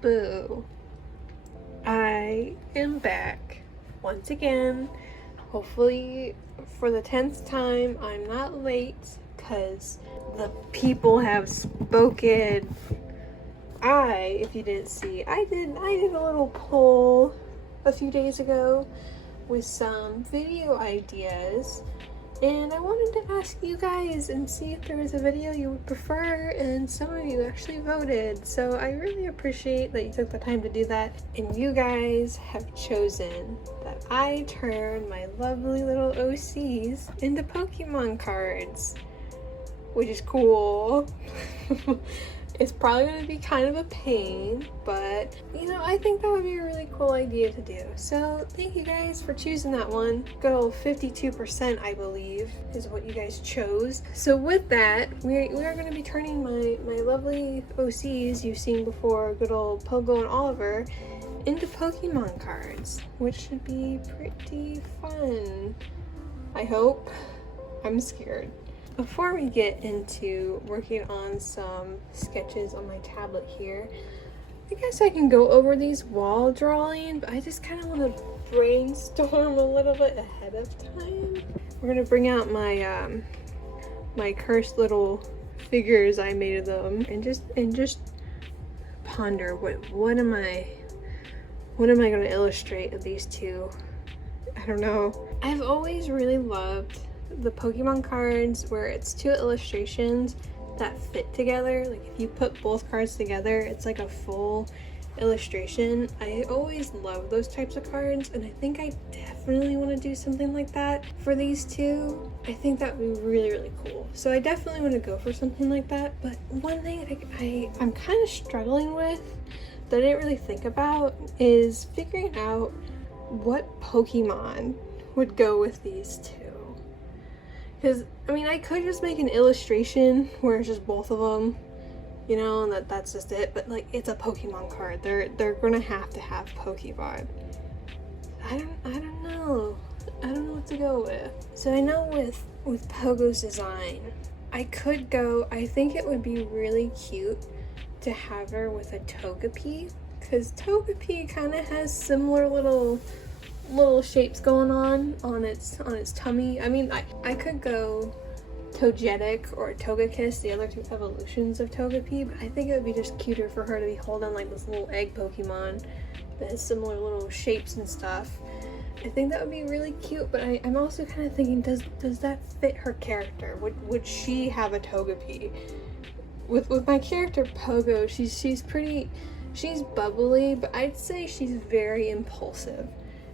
Boo. I am back once again. Hopefully, for the 10th time, I'm not late because the people have spoken. If you didn't see, I did a little poll a few days ago with some video ideas, and I wanted to ask you guys and see if there was a video you would prefer, and some of you actually voted, so I really appreciate that you took the time to do that. And you guys have chosen that I turn my lovely little OCs into Pokemon cards, which is cool. It's probably going to be kind of a pain, but you know, I think that would be a really cool idea to do. So thank you guys for choosing that one. Good old 52%, I believe, is what you guys chose. So with that, we are going to be turning my lovely OCs you've seen before, good old Pogo and Oliver, into Pokemon cards, which should be pretty fun. I hope. I'm scared. Before we get into working on some sketches on my tablet here, I guess I can go over these wall drawings, but I just kind of want to brainstorm a little bit ahead of time. We're gonna bring out my my cursed little figures I made of them, and just ponder what am I gonna illustrate of these two. I don't know. I've always really loved the Pokemon cards where it's two illustrations that fit together. Like if you put both cards together, it's like a full illustration. I always love those types of cards, and I think I definitely want to do something like that for these two. I think that would be really, really cool. So I definitely want to go for something like that. But one thing I'm kind of struggling with that I didn't really think about is figuring out what Pokemon would go with these two. Because, I mean, I could just make an illustration where it's just both of them, you know, and that's just it. But, like, it's a Pokemon card. They're gonna have to have Pokemon. I don't know. I don't know what to go with. So I know with Pogo's design, I think it would be really cute to have her with a Togepi. Because Togepi kind of has similar little shapes going on its tummy. I mean, I could go Togetic or Togekiss, the other two evolutions of Togepi, but I think it would be just cuter for her to be holding like this little egg Pokemon that has similar little shapes and stuff. I think that would be really cute, but I'm also kind of thinking, does that fit her character? Would she have a Togepi? With my character Pogo, she's bubbly, but I'd say she's very impulsive.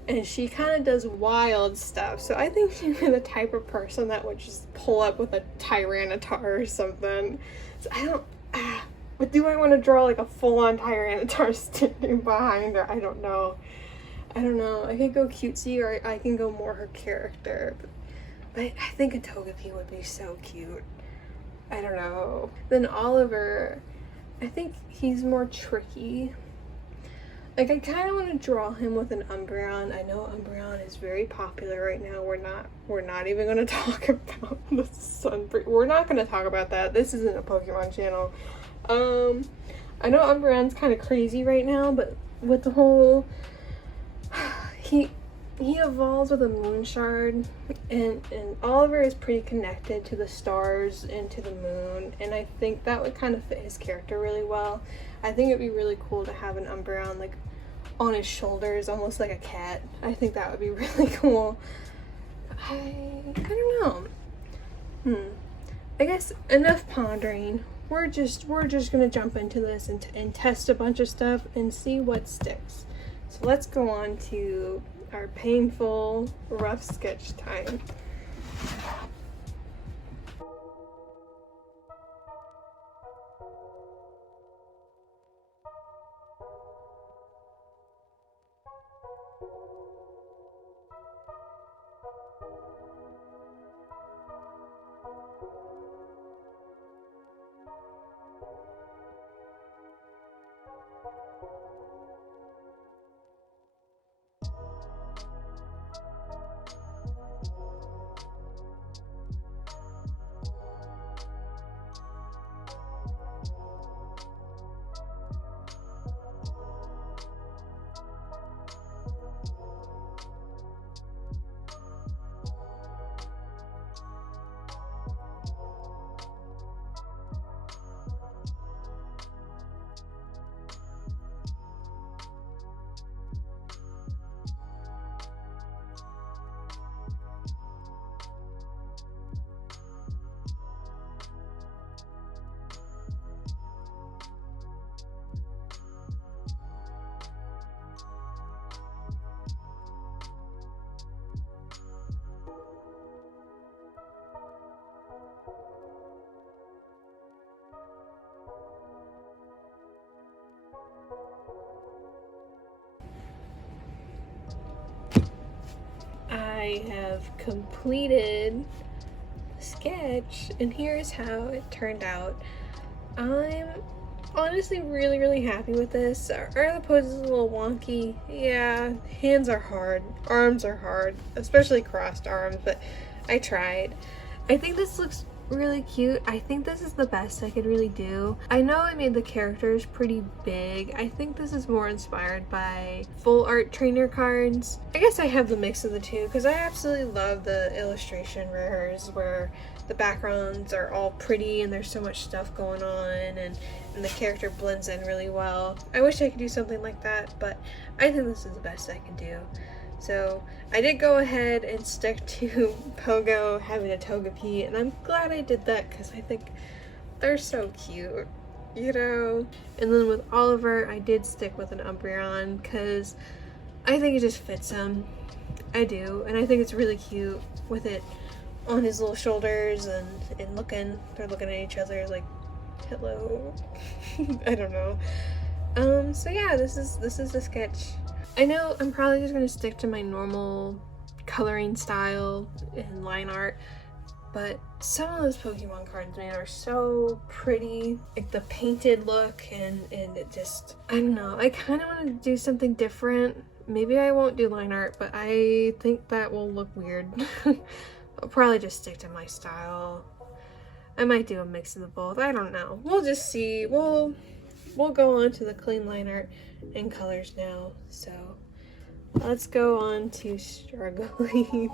And she kind of does wild stuff. So I think she'd be the type of person that would just pull up with a Tyranitar or something. So but do I want to draw like a full-on Tyranitar standing behind her? I don't know. I could go cutesy, or I can go more her character. But I think a Togepi would be so cute. I don't know. Then Oliver, I think he's more tricky. Like, I kind of want to draw him with an Umbreon. I know Umbreon is very popular right now. We're not even going to talk about the Sunbreak. We're not going to talk about that. This isn't a Pokemon channel. I know Umbreon's kind of crazy right now, but with the whole... He evolves with a moon shard, and Oliver is pretty connected to the stars and to the moon, and I think that would kind of fit his character really well. I think it'd be really cool to have an Umbreon like on his shoulders, almost like a cat. I think that would be really cool. I don't know. I guess enough pondering. We're just gonna jump into this and test a bunch of stuff and see what sticks. So let's go on to our painful, rough sketch time. I have completed the sketch, and here's how it turned out. I'm honestly really happy with this. Are the poses a little wonky? Yeah, hands are hard, arms are hard, especially crossed arms, but I tried. I think this looks really cute. I think this is the best I could really do. I know I made the characters pretty big. I think this is more inspired by full art trainer cards. I guess I have the mix of the two because I absolutely love the illustration rares where the backgrounds are all pretty and there's so much stuff going on, and the character blends in really well. I wish I could do something like that, but I think this is the best I can do. So I did go ahead and stick to Pogo having a Togepi, and I'm glad I did that because I think they're so cute, you know? And then with Oliver, I did stick with an Umbreon because I think it just fits him. I do, and I think it's really cute with it on his little shoulders and they're looking at each other like, hello. I don't know. So yeah, this is the sketch. I know I'm probably just gonna stick to my normal coloring style in line art, but some of those Pokemon cards, man, are so pretty. Like the painted look and it just, I don't know. I kind of want to do something different. Maybe I won't do line art, but I think that will look weird. I'll probably just stick to my style. I might do a mix of the both. I don't know. We'll just see. We'll go on to the clean line art and colors now. So let's go on to struggling.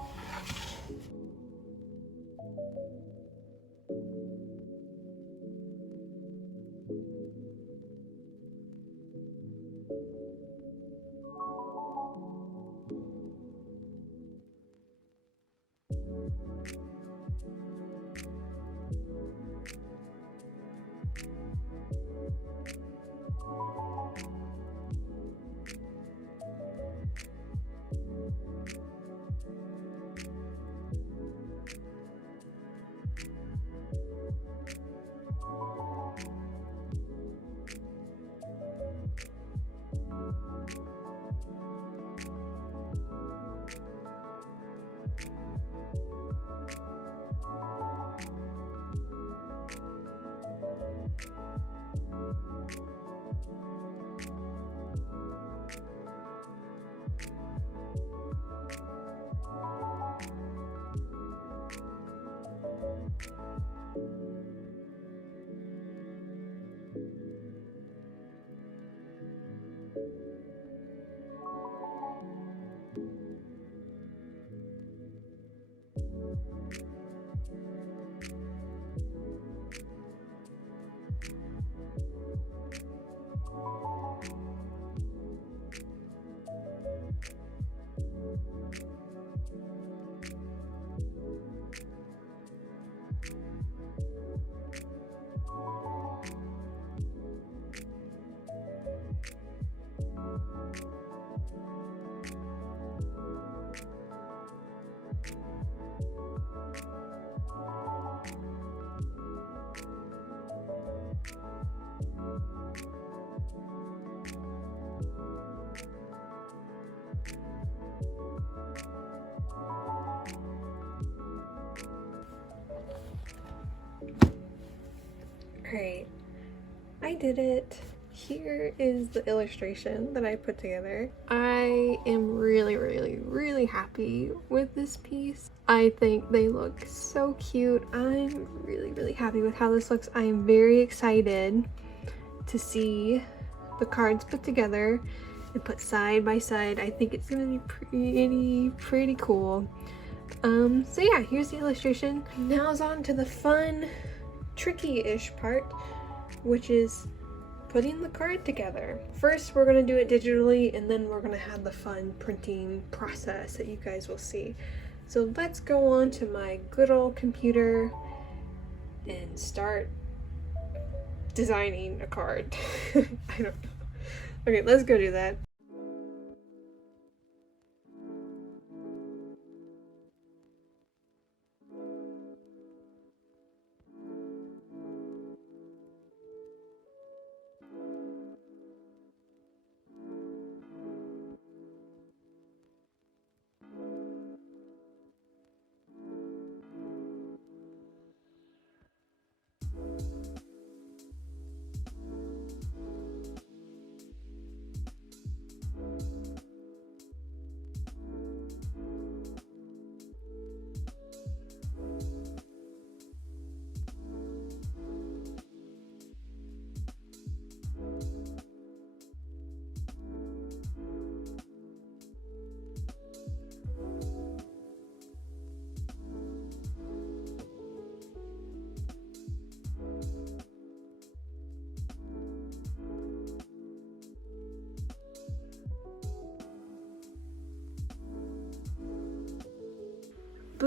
Alright, I did it. Here is the illustration that I put together. I am really happy with this piece. I think they look so cute. I'm really happy with how this looks. I am very excited to see the cards put together and put side by side. I think it's gonna be pretty cool. So yeah, here's the illustration. Now it's on to the fun, tricky-ish part, which is putting the card together. First, we're gonna do it digitally, and then we're gonna have the fun printing process that you guys will see. So let's go on to my good old computer and start designing a card. I don't know. Okay, let's go do that.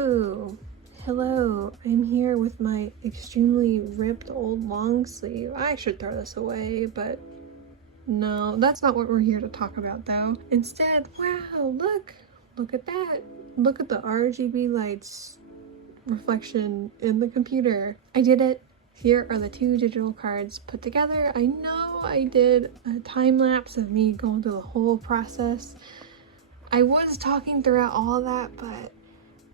Ooh, hello. I'm here with my extremely ripped old long sleeve. I should throw this away, but no, that's not what we're here to talk about though. Instead, wow, look at that. Look at the RGB lights reflection in the computer. I did it. Here are the 2 digital cards put together. I know I did a time lapse of me going through the whole process. I was talking throughout all of that, but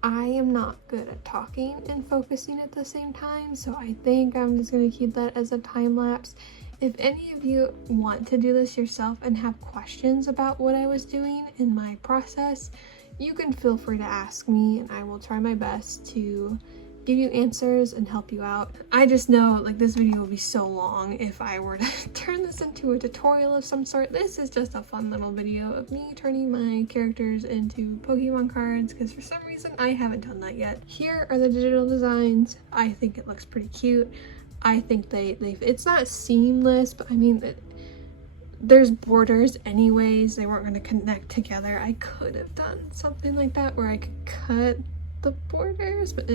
I am not good at talking and focusing at the same time, so I think I'm just going to keep that as a time lapse. If any of you want to do this yourself and have questions about what I was doing in my process, you can feel free to ask me and I will try my best to give you answers and help you out. I just know like this video will be so long if I were to turn this into a tutorial of some sort. This is just a fun little video of me turning my characters into Pokemon cards because for some reason I haven't done that yet. Here are the digital designs. I think it looks pretty cute. I think it's not seamless, but I mean there's borders anyways. They weren't going to connect together. I could have done something like that where I could cut the borders, but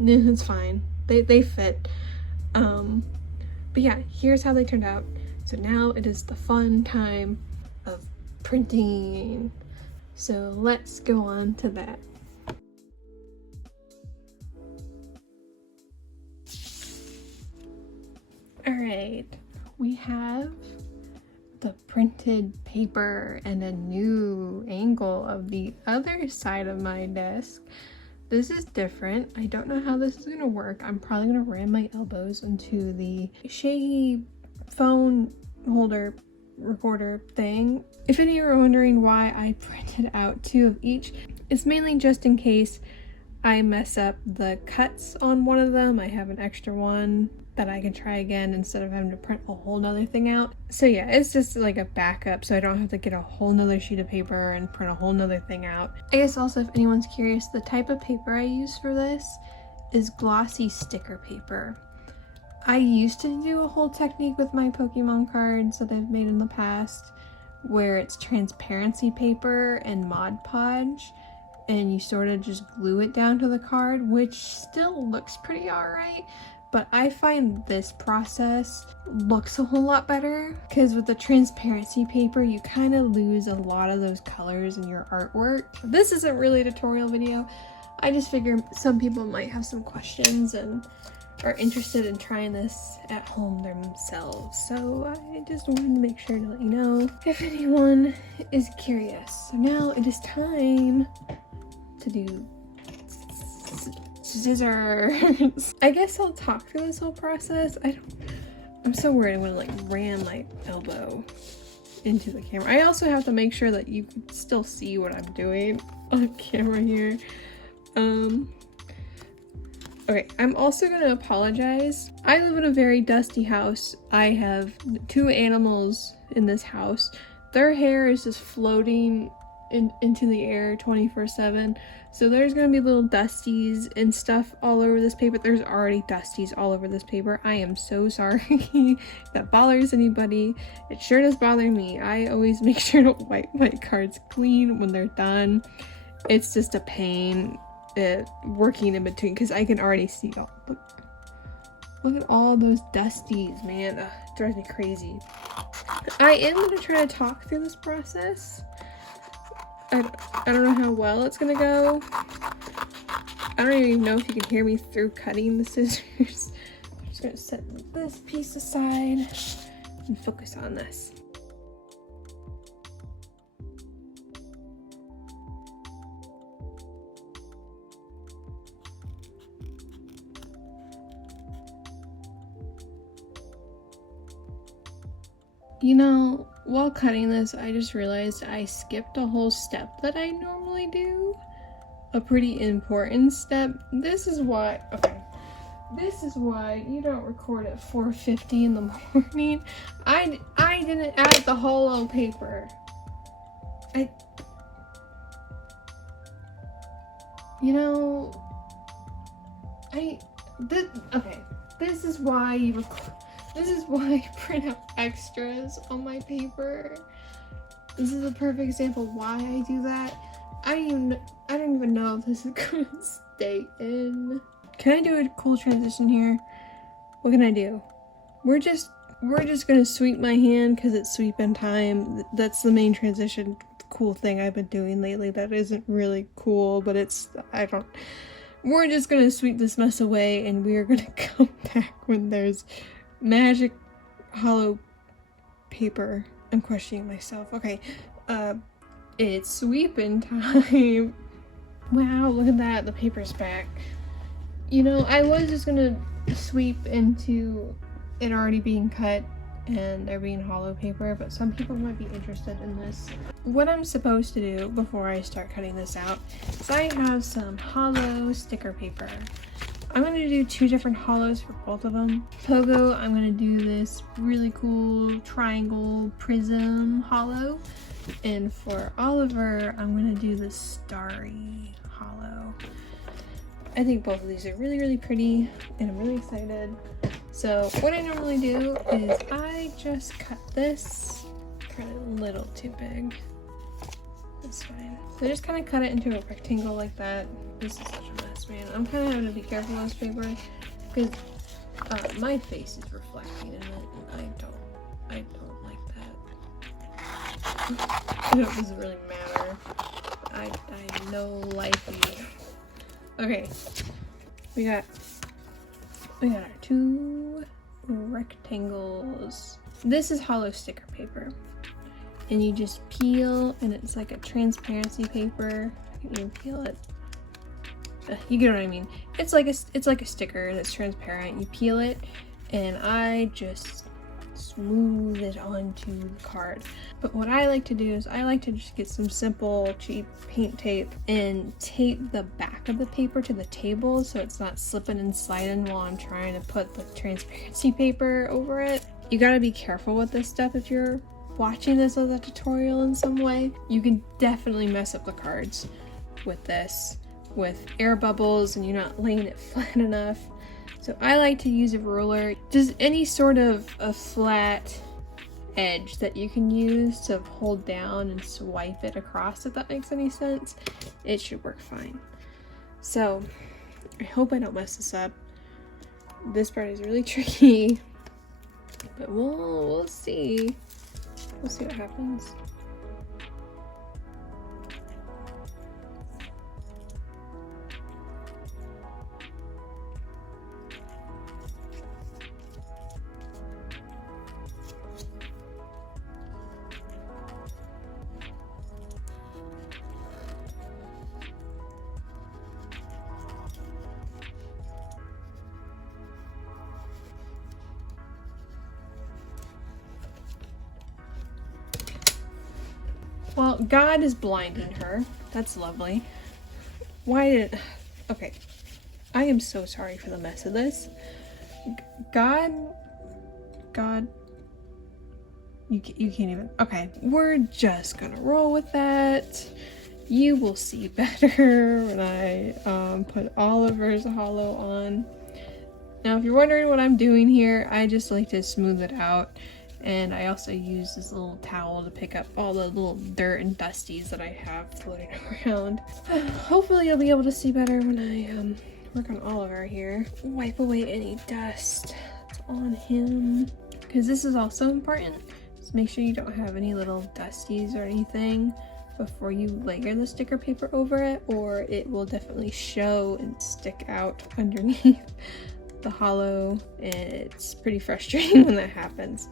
it's fine. They fit. But yeah, here's how they turned out. So now it is the fun time of printing. So let's go on to that. Alright, we have the printed paper and a new angle of the other side of my desk. This is different. I don't know how this is gonna work. I'm probably gonna ram my elbows into the shaggy phone holder recorder thing. If any of you are wondering why I printed out 2 of each, it's mainly just in case I mess up the cuts on one of them. I have an extra one that I can try again instead of having to print a whole nother thing out. So yeah, it's just like a backup so I don't have to get a whole nother sheet of paper and print a whole nother thing out. I guess also if anyone's curious, the type of paper I use for this is glossy sticker paper. I used to do a whole technique with my Pokemon cards that I've made in the past where it's transparency paper and Mod Podge and you sort of just glue it down to the card, which still looks pretty alright. But I find this process looks a whole lot better because with the transparency paper, you kind of lose a lot of those colors in your artwork. This isn't really a tutorial video. I just figure some people might have some questions and are interested in trying this at home themselves. So I just wanted to make sure to let you know if anyone is curious. So now it is time to do scissors. I guess I'll talk through this whole process. I'm so worried I'm gonna like ram my elbow into the camera. I also have to make sure that you can still see what I'm doing on camera here. Okay, I'm also gonna apologize. I live in a very dusty house. I have 2 animals in this house. Their hair is just floating into the air 24/7. So there's gonna be little dusties and stuff all over this paper. There's already dusties all over this paper. I am so sorry if that bothers anybody. It sure does bother me. I always make sure to wipe my cards clean when they're done. It's just a pain working in between because I can already see look at all those dusties, man. Ugh, it drives me crazy. I am gonna try to talk through this process. I don't know how well it's gonna go. I don't even know if you can hear me through cutting the scissors. I'm just gonna set this piece aside and focus on this. You know, while cutting this, I just realized I skipped a whole step that I normally do. A pretty important step. This is why you don't record at 4:50 in the morning. I didn't add the holo paper. This is why you record. This is why I print out extras on my paper. This is a perfect example why I do that. I don't even know if this is gonna stay in. Can I do a cool transition here? What can I do? We're just gonna sweep my hand because it's sweeping time. That's the main transition cool thing I've been doing lately. That isn't really cool, but we're just gonna sweep this mess away, and we are gonna come back when there's magic hollow paper. I'm questioning myself. Okay, it's sweeping time. Wow, look at that, the paper's back. You know, I was just gonna sweep into it already being cut and there being hollow paper, but some people might be interested in this. What I'm supposed to do before I start cutting this out is I have some hollow sticker paper. I'm going to do 2 different hollows for both of them. Pogo, I'm going to do this really cool triangle prism hollow. And for Oliver, I'm going to do the starry hollow. I think both of these are really, really pretty, and I'm really excited. So what I normally do is I just cut this kind of a little too big. That's fine. So just kind of cut it into a rectangle like that. This is such a mess, man. I'm kind of having to be careful with this paper because my face is reflecting in it, and I don't like that. It doesn't really matter. I know lifey. Okay, we got our 2 rectangles. This is hollow sticker paper, and you just peel, and it's like a transparency paper. I can even peel it. You get what I mean. It's like a sticker, and it's transparent. You peel it, and I just smooth it onto the card. But what I like to do is I like to just get some simple cheap paint tape and tape the back of the paper to the table so it's not slipping and sliding while I'm trying to put the transparency paper over it. You gotta be careful with this stuff if you're watching this as a tutorial in some way. You can definitely mess up the cards with this, with air bubbles, and you're not laying it flat enough. So I like to use a ruler, just any sort of a flat edge that you can use to hold down and swipe it across, if that makes any sense. It should work fine. So I hope I don't mess this up. This part is really tricky, but we'll see. We'll see what happens. Well, God is blinding her. That's lovely. Why did... Okay. I am so sorry for the mess of this. God... You can't even... Okay. We're just gonna roll with that. You will see better when I put Oliver's hollow on. Now, if you're wondering what I'm doing here, I just like to smooth it out. And I also use this little towel to pick up all the little dirt and dusties that I have floating around. Hopefully you'll be able to see better when I work on Oliver here. Wipe away any dust that's on him. Because this is also important. Just make sure you don't have any little dusties or anything before you layer the sticker paper over it, or it will definitely show and stick out underneath the hollow. And it's pretty frustrating when that happens.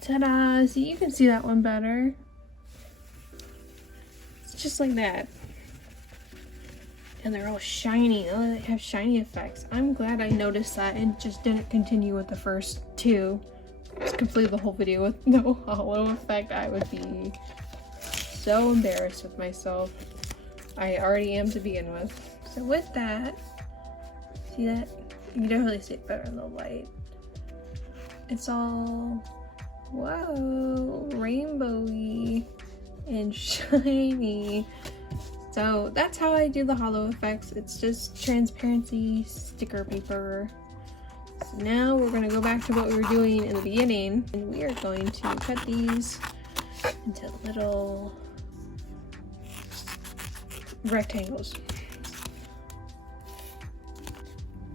Ta-da! See, you can see that one better. It's just like that. And they're all shiny. Oh, they have shiny effects. I'm glad I noticed that and just didn't continue with the first 2. Just complete the whole video with no hollow effect. I would be so embarrassed with myself. I already am to begin with. So with that, see that? You can definitely see it better in the light. It's all, whoa, rainbowy and shiny. So that's how I do the hollow effects. It's just transparency sticker paper. So now we're gonna go back to what we were doing in the beginning, and we are going to cut these into little rectangles.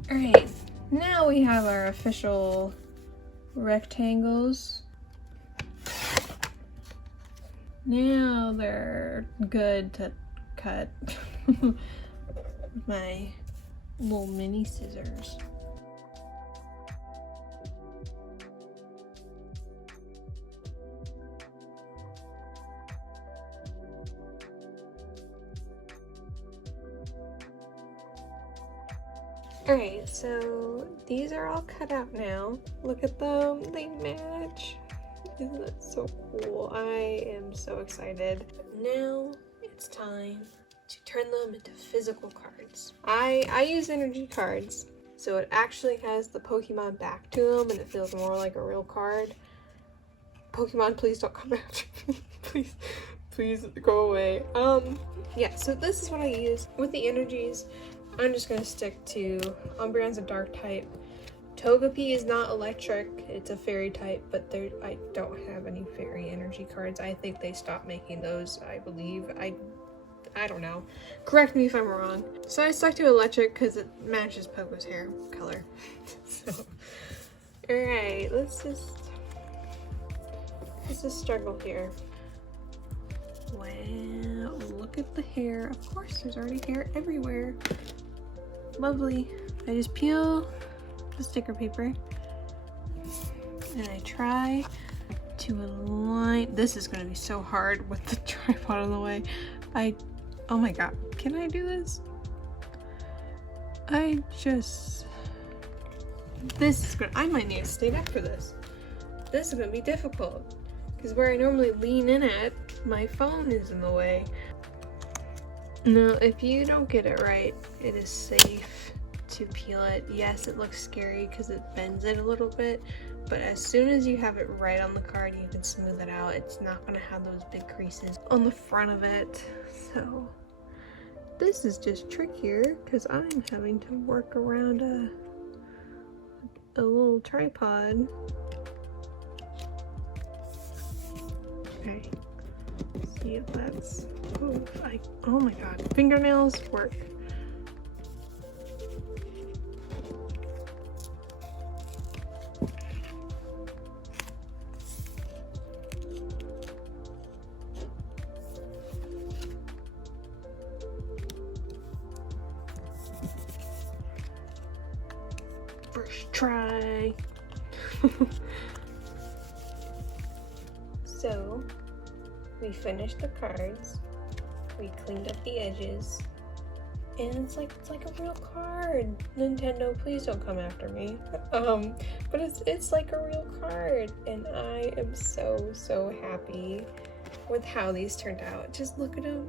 All right, now we have our official rectangles. Now they're good to cut with my little mini scissors. Alright, so these are all cut out now. Look at them, they match. Isn't that so cool? I am so excited. Now it's time to turn them into physical cards. I use energy cards, so it actually has the Pokemon back to them and it feels more like a real card. Pokemon, please don't come after me. Please go away. Yeah, so this is what I use with the energies. I'm just gonna stick to Umbreon's a dark type. Togepi is not electric, it's a fairy type, but I don't have any fairy energy cards. I think they stopped making those, I believe. I don't know. Correct me if I'm wrong. So I stuck to electric because it matches Pogo's hair color. So, alright, let's just struggle here. Wow, look at the hair. Of course, there's already hair everywhere. Lovely. I just peel the sticker paper and I try to align. This is going to be so hard with the tripod in the way. Oh my god, can I do this? This is good. I might need to stay back for this. This is going to be difficult because where I normally lean in at, my phone is in the way. Now, if you don't get it right, it is safe to peel it. Yes, it looks scary because it bends it a little bit, but as soon as you have it right on the card, you can smooth it out. It's not going to have those big creases on the front of it. So this is just trickier because I'm having to work around a little tripod. Okay. See if that's, oh my god, fingernails work. First try. So we finished the cards, we cleaned up the edges, and it's like a real card. Nintendo, please don't come after me. But it's like a real card, and I am so happy with how these turned out. Just look at them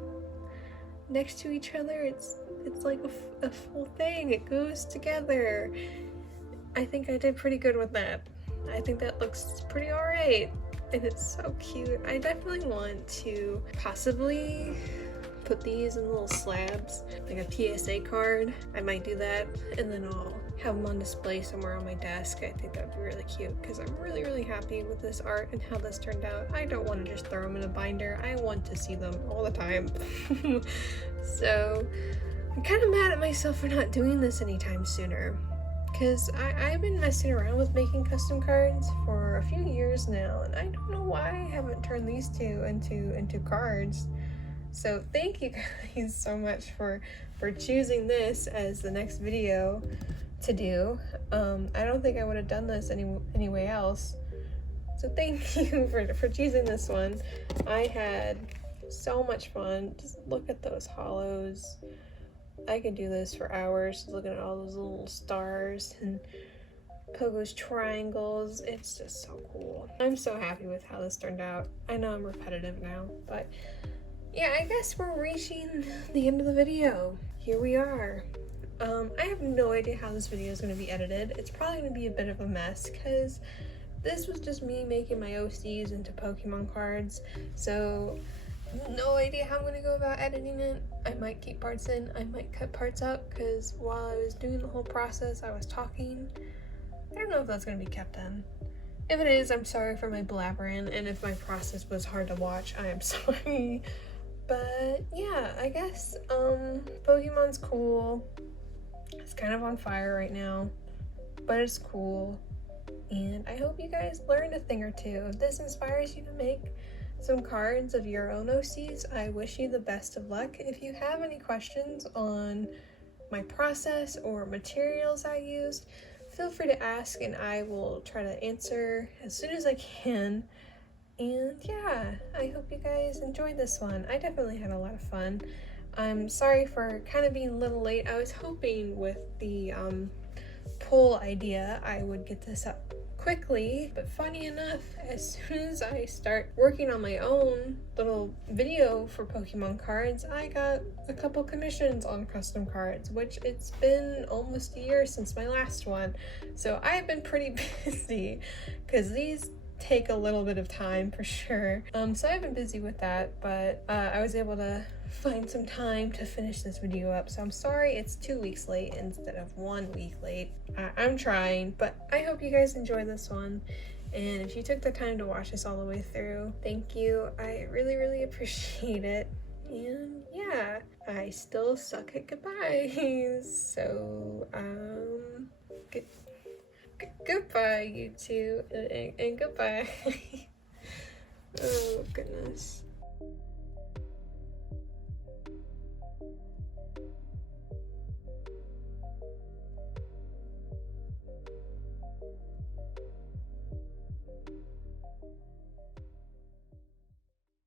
next to each other. It's like a full thing. It goes together. I think I did pretty good with that. I think that looks pretty alright. And it's so cute. I definitely want to possibly put these in little slabs, like a PSA card. I might do that, and then I'll have them on display somewhere on my desk. I think that'd be really cute because I'm really happy with this art and how this turned out. I don't want to just throw them in a binder. I want to see them all the time. So I'm kind of mad at myself for not doing this anytime sooner. Because I've been messing around with making custom cards for a few years now, and I don't know why I haven't turned these two into cards. So thank you guys so much for choosing this as the next video to do. I don't think I would have done this anyway else. So thank you for choosing this one. I had so much fun. Just look at those hollows. I could do this for hours, looking at all those little stars and Pogo's triangles. It's just so cool. I'm so happy with how this turned out. I know I'm repetitive now, but yeah, I guess we're reaching the end of the video. Here we are. I have no idea how this video is going to be edited. It's probably going to be a bit of a mess because this was just me making my OCs into Pokemon cards, so no idea how I'm going to go about editing it. I might keep parts in, I might cut parts out, because while I was doing the whole process, I was talking. I don't know if that's going to be kept in. If it is, I'm sorry for my blabbering, and if my process was hard to watch, I am sorry. But yeah, I guess Pokemon's cool. It's kind of on fire right now, but it's cool. And I hope you guys learned a thing or two. If this inspires you to make some cards of your own OCs, I wish you the best of luck. If you have any questions on my process or materials I used, feel free to ask and I will try to answer as soon as I can. And yeah, I hope you guys enjoyed this one. I definitely had a lot of fun. I'm sorry for kind of being a little late. I was hoping with the poll idea I would get this up quickly, but funny enough, as soon as I start working on my own little video for Pokemon cards, I got a couple commissions on custom cards, which it's been almost a year since my last one, so I've been pretty busy because these take a little bit of time for sure. So I've been busy with that, but I was able to find some time to finish this video up, so I'm sorry it's 2 weeks late instead of 1 week late. I'm trying, but I hope you guys enjoyed this one, and if you took the time to watch this all the way through, thank you. I really appreciate it. And yeah, I still suck at goodbyes, so goodbye you two, and goodbye. Oh goodness.